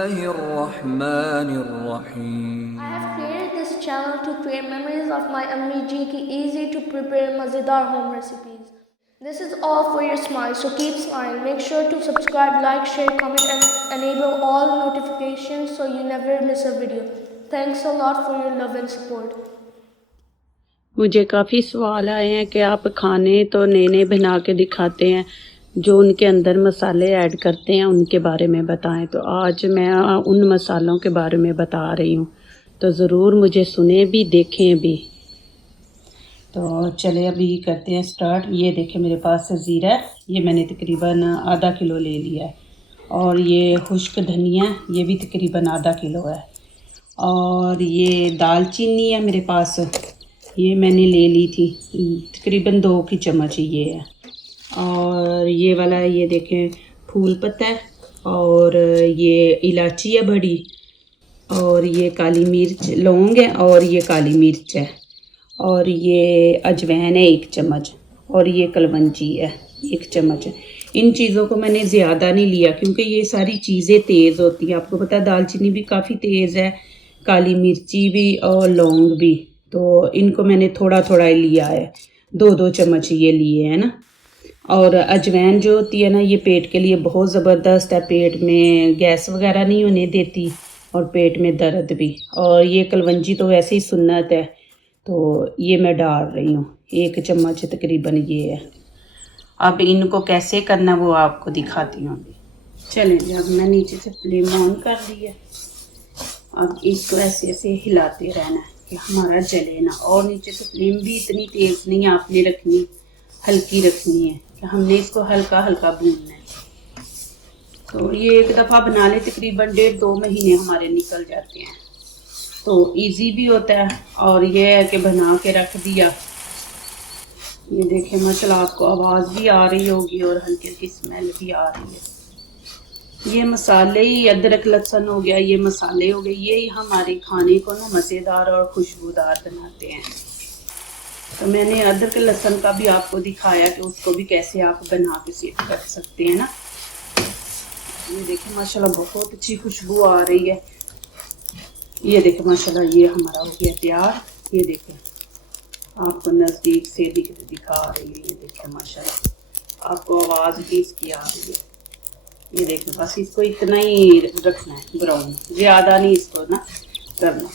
Bismillahirrahmanirrahim. I have created this channel to create memories of my Ammi Ji ki easy to prepare mazedar home recipes. This is all for your smile, so keep smiling. Make sure to subscribe, like, share, comment and enable all notifications so you never miss a video. Thanks a lot for your love and support. मुझे काफ़ी सवाल आए हैं कि आप खाने तो नए नए बना के दिखाते हैं, जो उनके अंदर मसाले ऐड करते हैं उनके बारे में बताएं। तो आज मैं उन मसालों के बारे में बता रही हूँ, तो ज़रूर मुझे सुने भी देखें भी। तो चले अभी करते हैं स्टार्ट। ये देखें मेरे पास ज़ीरा है, ये मैंने तकरीबन आधा किलो ले लिया है। और ये खुश्क धनिया, ये भी तकरीबन आधा किलो है। और ये दालचीनी है मेरे पास, ये मैंने ले ली थी, तकरीबन 2 की चम्मच ये है। और ये वाला ये देखें फूल पत्ता है, और ये इलायची है बड़ी, और ये काली मिर्च लौंग है, और ये काली मिर्च है, और ये अजवाइन है 1 चम्मच, और ये कलवंजी है 1 चम्मच। इन चीज़ों को मैंने ज़्यादा नहीं लिया क्योंकि ये सारी चीज़ें तेज़ होती हैं। आपको पता है दालचीनी भी काफ़ी तेज़ है, काली मिर्ची भी और लौंग भी। तो इनको मैंने थोड़ा थोड़ा ही लिया है, 2-2 चम्मच ये लिए हैं ना। और अजवाइन जो होती है ना, ये पेट के लिए बहुत ज़बरदस्त है, पेट में गैस वगैरह नहीं होने देती और पेट में दर्द भी। और ये कलवंजी तो वैसे ही सुन्नत है, तो ये मैं डाल रही हूँ 1 चम्मच तकरीबन ये है। अब इनको कैसे करना वो आपको दिखाती हूँ अभी। चलें जी, अब मैं नीचे से फ्लेम ऑन कर दी है। अब इसको ऐसे ऐसे हिलाते रहना है कि हमारा जले ना। और नीचे तो फ्लेम भी इतनी तेज़ नहीं आपने रखनी, हल्की रखनी है कि हमने इसको हल्का हल्का भूनना है। तो ये एक दफ़ा बना ले तकरीबन 1.5-2 महीने हमारे निकल जाते हैं। तो इजी भी होता है, और ये है कि बना के रख दिया। ये देखें माशाल्लाह, आपको आवाज़ भी आ रही होगी और हल्की हल्की स्मेल भी आ रही है। ये मसाले ही, अदरक लहसुन हो गया, ये मसाले हो गए, ये हमारे खाने को ना मज़ेदार और खुशबूदार बनाते हैं। तो मैंने अदरक लहसुन का भी आपको दिखाया कि उसको भी कैसे आप बना के सेव कर सकते हैं ना। ये देखिए माशाल्लाह बहुत अच्छी खुशबू आ रही है। ये देखिए माशाल्लाह ये हमारा हो गया तैयार। ये देखें आपको नज़दीक से दिखा रही है। ये देखें माशाल्लाह आपको आवाज़ भी इसकी आ रही है। ये देखो बस इसको इतना ही रखना है ब्राउन, ज़्यादा नहीं इसको ना करना।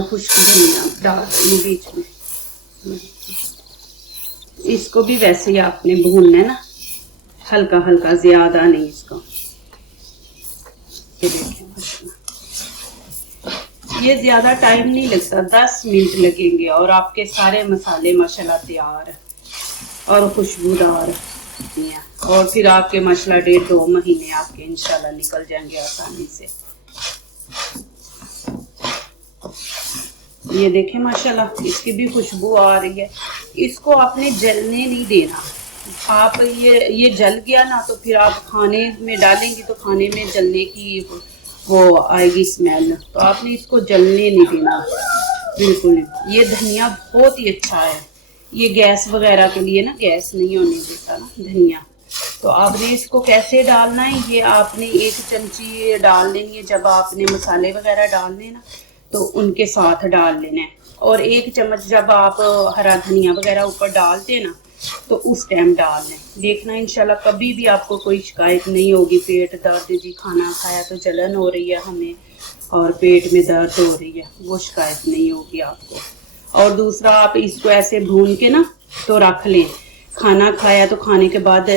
खुश्क धनिया डाल बीच में, इसको भी वैसे ही आपने भूनना है ना, हल्का हल्का, ज़्यादा नहीं इसको। ये देखिए ये ज़्यादा टाइम नहीं लगता, 10 मिनट लगेंगे और आपके सारे मसाले माशाल्लाह तैयार और खुशबूदार। और फिर आपके माशाल्लाह 1.5-2 महीने आपके इंशाल्लाह निकल जाएंगे आसानी से। ये देखें माशाल्लाह इसकी भी खुशबू आ रही है। इसको आपने जलने नहीं देना। आप ये जल गया ना तो फिर आप खाने में डालेंगी तो खाने में जलने की वो आएगी स्मेल। तो आपने इसको जलने नहीं देना बिल्कुल नहीं। ये धनिया बहुत ही अच्छा है, ये गैस वगैरह के लिए ना, गैस नहीं होने देता ना धनिया। तो आपने इसको कैसे डालना है, ये आपने 1 चमची डाल लेनी है। जब आपने मसाले वगैरह डालने ना तो उनके साथ डाल लेना है। और 1 चम्मच जब आप हरा धनिया वगैरह ऊपर डालते हैं ना तो उस टाइम डाल लें। देखना इंशाल्लाह कभी भी आपको कोई शिकायत नहीं होगी। पेट दर्द, जी खाना खाया तो जलन हो रही है हमें और पेट में दर्द हो रही है, वो शिकायत नहीं होगी आपको। और दूसरा आप इसको ऐसे भून के ना तो रख लें। खाना खाया तो खाने के बाद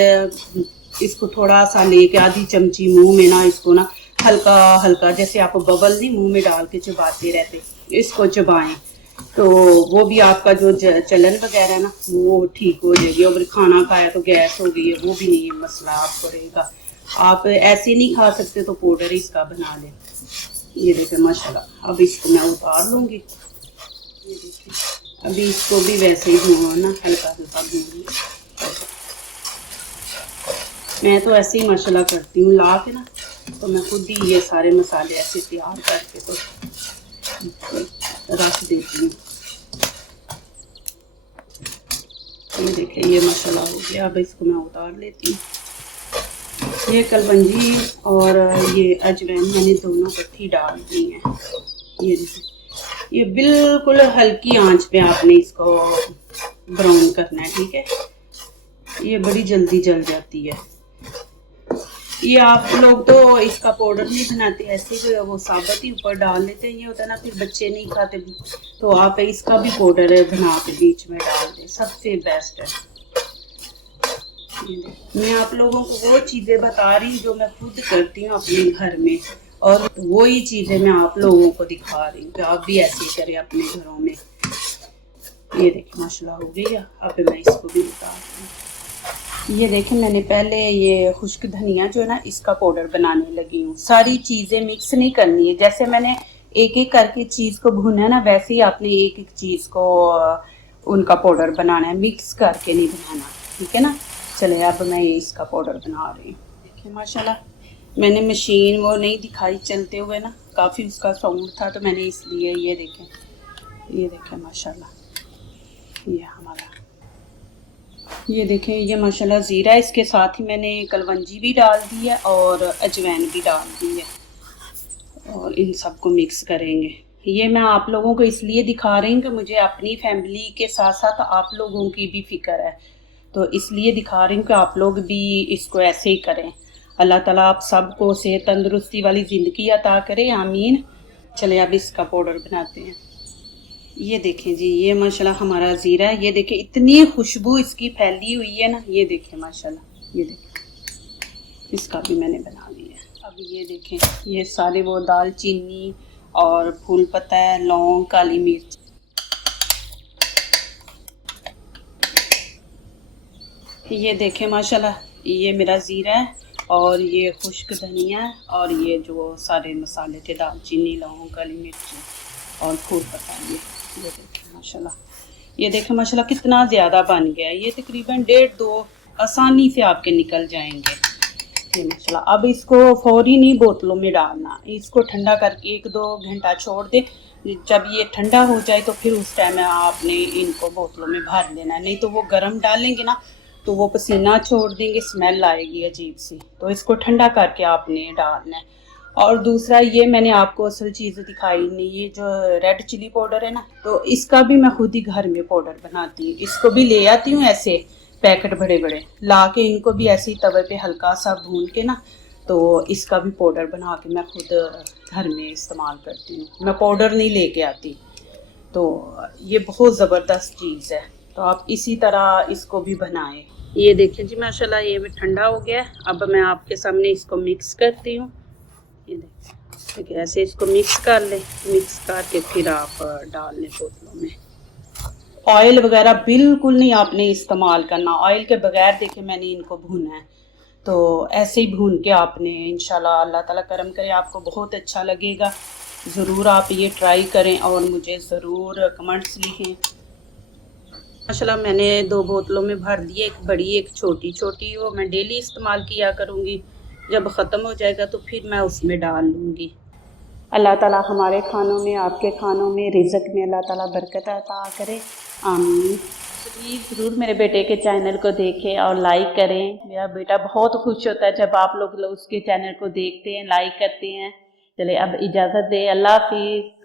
इसको थोड़ा सा लेके आधी चमची मुंह में ना, इसको ना हल्का हल्का, जैसे आप बबल नहीं मुंह में डाल के चबाते रहते, इसको चबाएं तो वो भी आपका जो चलन वगैरह ना वो ठीक हो जाएगी। और खाना खाया तो गैस हो गई है, वो भी नहीं मसला आपको रहेगा। आप ऐसे नहीं खा सकते तो पाउडर इसका बना लें। ये देखें माशाल्लाह, अब इसको मैं उतार लूँगी। ये देखिए अभी इसको भी वैसे ही भूनना, हल्का हल्का भूनूंगी। मैं तो ऐसे ही माशाल्लाह करती हूँ, ला के ना तो मैं खुद ही ये सारे मसाले ऐसे तैयार करके तो रख देती हूँ। ये देखिए ये माशाल्लाह हो गया। अब इसको मैं उतार लेती हूँ। ये कलवंजी और ये अजवाइन मैंने दोनों इकट्ठी डाल दी हैं। ये बिल्कुल हल्की आंच पे आपने इसको ब्राउन करना है, ठीक है। ये बड़ी जल्दी जल जाती है। ये आप लोग तो इसका पाउडर नहीं बनाते, ऐसे जो वो साबुत ही ऊपर डाल लेते हैं। ये होता है ना, फिर बच्चे नहीं खाते, तो आप इसका भी पाउडर बना के बीच में डाल दें, सबसे बेस्ट है। मैं आप लोगों को वो चीज़ें बता रही हूँ जो मैं खुद करती हूँ अपने घर में, और वही चीज़ें मैं आप लोगों को दिखा रही हूँ कि आप भी ऐसे करें अपने घरों में। ये देखिए माशाल्लाह हो गई है। अब मैं इसको भी बता रही हूँ। ये देखें, मैंने पहले ये खुश्क धनिया जो है ना, इसका पाउडर बनाने लगी हूँ। सारी चीज़ें मिक्स नहीं करनी है, जैसे मैंने एक एक करके चीज़ को भुना है ना, वैसे ही आपने एक एक चीज़ को उनका पाउडर बनाना है, मिक्स करके नहीं बनाना, ठीक है ना। चले अब मैं ये इसका पाउडर बना रही हूँ। देखिए माशाल्लाह मैंने मशीन वो नहीं दिखाई चलते हुए ना, काफ़ी उसका साउंड था, तो मैंने इसलिए ये देखें माशाल्लाह ये हमारा, ये देखें ये माशाल्लाह ज़ीरा, इसके साथ ही मैंने कलवंजी भी डाल दी है और अजवाइन भी डाल दी है, और इन सबको मिक्स करेंगे। ये मैं आप लोगों को इसलिए दिखा रही हूँ कि मुझे अपनी फैमिली के साथ साथ आप लोगों की भी फिक्र है, तो इसलिए दिखा रही हूँ कि आप लोग भी इसको ऐसे ही करें। अल्लाह ताला आप सबको सेहत तंदुरुस्ती वाली ज़िंदगी अता करे, आमीन। चले अब इसका पाउडर बनाते हैं। ये देखें जी, ये माशाल्लाह हमारा ज़ीरा है। ये देखें इतनी खुशबू इसकी फैली हुई है ना, ये देखें माशाल्लाह। ये देखें इसका भी मैंने बना लिया। अब ये देखें, ये सारे वो दालचीनी और फूल पत्ता है, लौंग, काली मिर्च। ये देखें माशाल्लाह ये मेरा ज़ीरा है, और ये खुश्क धनिया है, और ये जो सारे मसाले थे, दालचीनी, लौंग, काली मिर्च और फूल पत्ता। ये देखें माशाल्लाह, ये देखें माशाल्लाह कितना ज़्यादा बन गया है। ये तकरीबन 1.5-2 आसानी से आपके निकल जाएंगे। ये माशाल्लाह अब इसको फौरी नहीं बोतलों में डालना, इसको ठंडा करके 1-2 घंटा छोड़ दे। जब ये ठंडा हो जाए तो फिर उस टाइम में आपने इनको बोतलों में भर लेना, नहीं तो वो गर्म डालेंगे ना तो वो पसीना छोड़ देंगे, स्मेल आएगी अजीब सी। तो इसको ठंडा करके आपने डालना है। और दूसरा, ये मैंने आपको असल चीज़ दिखाई नहीं, ये जो रेड चिली पाउडर है ना, तो इसका भी मैं खुद ही घर में पाउडर बनाती हूँ। इसको भी ले आती हूँ ऐसे पैकेट बड़े बड़े ला के, इनको भी ऐसे ही तवे पे हल्का सा भून के ना, तो इसका भी पाउडर बना के मैं खुद घर में इस्तेमाल करती हूँ। मैं पाउडर नहीं लेके आती, तो ये बहुत ज़बरदस्त चीज़ है। तो आप इसी तरह इसको भी बनाएं। ये देखें जी माशाल्लाह ये भी ठंडा हो गया। अब मैं आपके सामने इसको मिक्स करती हूँ। ये देखिए ऐसे इसको मिक्स कर लें, मिक्स करके फिर आप डाल लें बोतलों में। ऑयल वगैरह बिल्कुल नहीं आपने इस्तेमाल करना, ऑयल के बगैर देखें मैंने इनको भूना है, तो ऐसे ही भून के आपने इंशाल्लाह अल्लाह ताला करम करे आपको बहुत अच्छा लगेगा। ज़रूर आप ये ट्राई करें और मुझे ज़रूर कमेंट्स लिखें। माशाल्लाह मैंने 2 बोतलों में भर दिए, एक बड़ी एक छोटी छोटी, वो मैं डेली इस्तेमाल किया करूँगी। जब ख़त्म हो जाएगा तो फिर मैं उसमें डाल लूँगी। अल्लाह ताला हमारे खानों में, आपके खानों में, रिज़्क़ में अल्लाह ताला बरकत अता करे, आमीन। प्लीज़ ज़रूर मेरे बेटे के चैनल को देखें और लाइक करें। मेरा बेटा बहुत खुश होता है जब आप लोग उसके चैनल को देखते हैं, लाइक करते हैं। चले अब इजाज़त दें, अल्लाह हाफिज़।